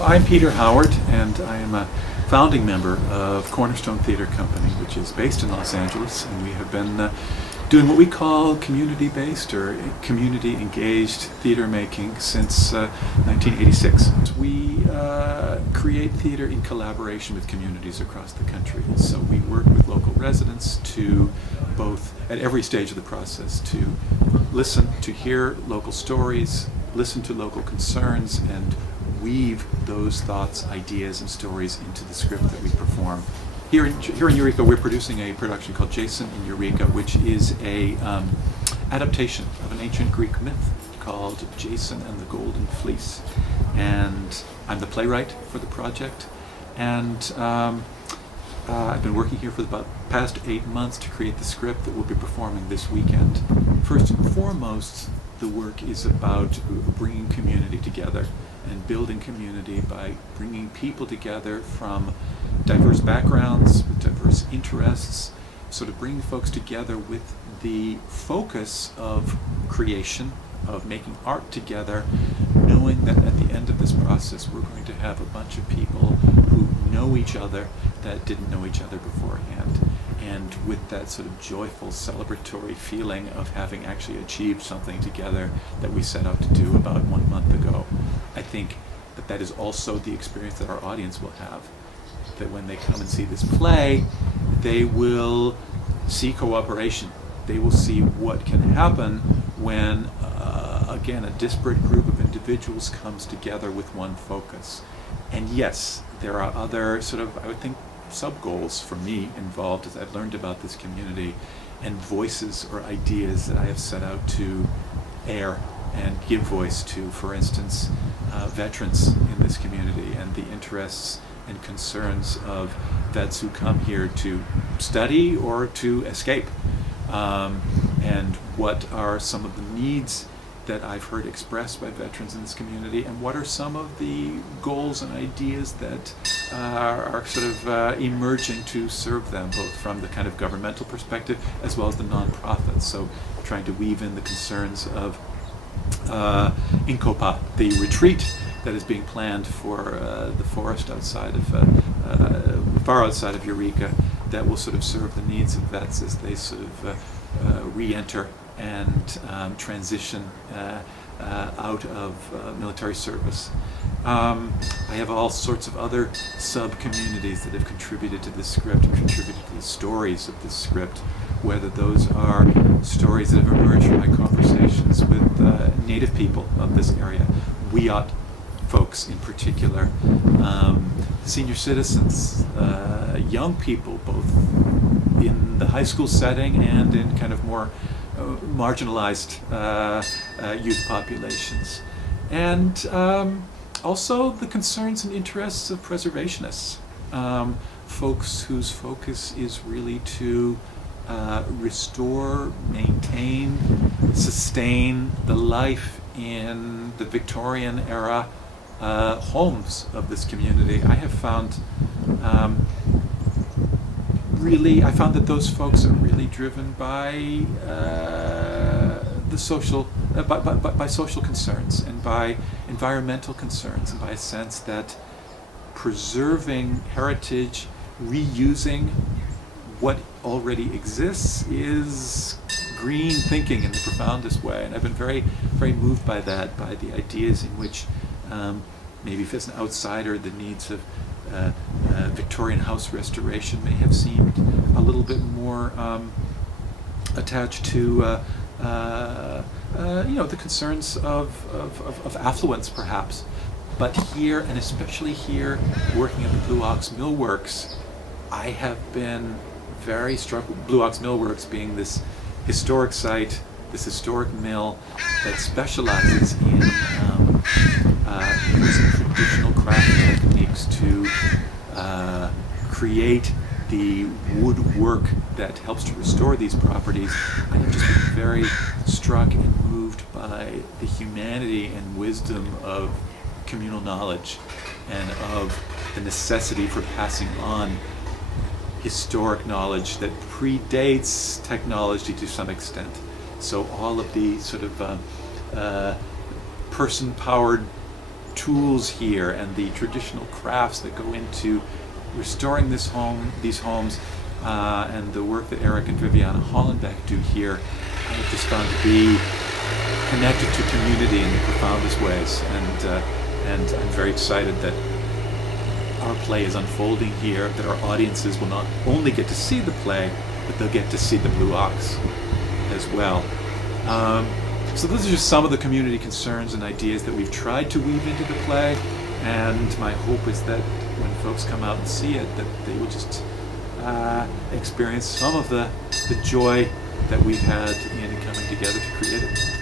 I'm Peter Howard, and I am a founding member of Cornerstone Theatre Company, which is based in Los Angeles, and we have been doing what we call community-based or community-engaged theater making since 1986. We create theater in collaboration with communities across the country. So we work with local residents to both, at every stage of the process, to listen, to hear local stories, listen to local concerns, and weave those thoughts, ideas, and stories into the script that we perform. Here in Eureka, we're producing a production called Jason in Eureka, which is a adaptation of an ancient Greek myth called Jason and the Golden Fleece. And I'm the playwright for the project, and I've been working here for the past 8 months to create the script that we'll be performing this weekend. First and foremost, the work is about bringing community together and building community by bringing people together from diverse backgrounds, with diverse interests, sort of bringing folks together with the focus of creation, of making art together, knowing that at the end of this process we're going to have a bunch of people who know each other that didn't know each other beforehand, and with that sort of joyful, celebratory feeling of having actually achieved something together that we set out to do about 1 month ago. I think that that is also the experience that our audience will have, that when they come and see this play, they will see cooperation. They will see what can happen when, again, a disparate group of individuals comes together with one focus. And yes, there are other sort of, I would think, sub-goals for me involved as I've learned about this community, and voices or ideas that I have set out to air and give voice to, for instance, veterans in this community and the interests and concerns of vets who come here to study or to escape. And what are some of the needs that I've heard expressed by veterans in this community, and what are some of the goals and ideas that are sort of emerging to serve them, both from the kind of governmental perspective as well as the nonprofits. So trying to weave in the concerns of Incopa, the retreat that is being planned for the forest outside of, far outside of Eureka, that will sort of serve the needs of vets as they sort of re-enter and transition out of military service. I have all sorts of other sub-communities that have contributed to this script and contributed to the stories of this script, whether those are stories that have emerged from my conversations with Native people of this area, Wiyot folks in particular, senior citizens, young people, both in the high school setting and in kind of more marginalized youth populations. And also the concerns and interests of preservationists, folks whose focus is really to restore, maintain, sustain the life in the Victorian era homes of this community. I have found I found that those folks are really driven by the social, by social concerns and by environmental concerns, and by a sense that preserving heritage, reusing what already exists, is green thinking in the profoundest way. And I've been very, very moved by that, by the ideas in which maybe if as an outsider the needs of Victorian house restoration may have seemed a little bit more attached to the concerns of affluence, perhaps. But here, and especially here, working at the Blue Ox Mill Works, I have been very struck with Blue Ox Mill Works being this historic site, this historic mill that specializes in using traditional craft techniques to create the woodwork that helps to restore these properties. I have just been very struck and moved by the humanity and wisdom of communal knowledge, and of the necessity for passing on historic knowledge that predates technology to some extent. So all of the sort of person-powered tools here and the traditional crafts that go into restoring these homes, and the work that Eric and Viviana Hollenbeck do here, I've just found to be connected to community in the profoundest ways. And I'm very excited that our play is unfolding here, that our audiences will not only get to see the play, but they'll get to see the Blue Ox as well. So those are just some of the community concerns and ideas that we've tried to weave into the play, and my hope is that when folks come out and see it, that they will just experience some of the joy that we've had in coming together to create it.